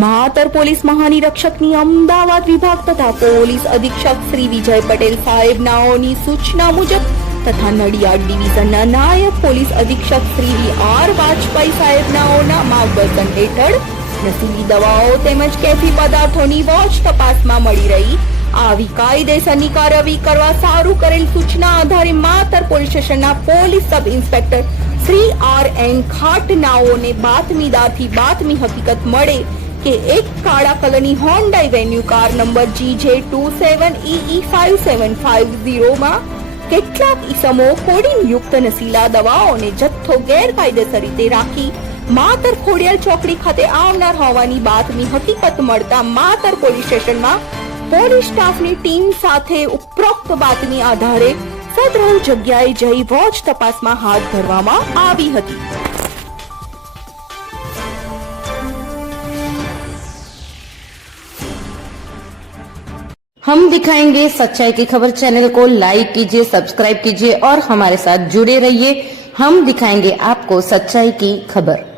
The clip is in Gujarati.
महातर पोलीस महानिरीक्षकनी अमदावाद विभाग तथा पोलीस अधीक्षक श्री विजय पटेल साहेब नाओनी सूचना मुजब तथा नडियाद डिविजनना नायब पोलीस अधीक्षक श्री आर वाजपेयी साहेब नाओना मार्गदर्शन हेठळ नशीली दवाओ તેમજ કેફી પદાર્થોની વોચ તપાસમાં મળી રહી આવી કાયદેસરની કાર્યવાહી કરવા સારું કરેલ સૂચના આધારે માતર પોલીસ સ્ટેશનના police sub inspector Shri R.N. ખાટનાઓને બાતમીદારથી બાતમી હકીકત મળે કે એક કાળા કલરની Honda venue car number GJ27EE5750 માં કેટલાક ઈસમો કોડિંગ યુક્ત નશીલા દવાઓને જથ્થો ગેરકાયદેસર રીતે રાખી માતર ખોડિયાલ ચોકડી ખાતે આવનાર હોવાની બાતમી હકીકત મળતા માતર પોલીસ સ્ટેશનમાં પોલીસ સ્ટાફની ટીમ સાથે ઉપરોક્ત બાતમી આધારે સદરૂ જગ્યાએ જઈ વોચ તપાસમાં હાથ ધરવામાં આવી હતી। हम दिखाएंगे सच्चाई की खबर चैनल को लाइक कीजिए, सब्सक्राइब कीजिए और हमारे साथ जुड़े रहिए। हम दिखाएंगे आपको सच्चाई की खबर।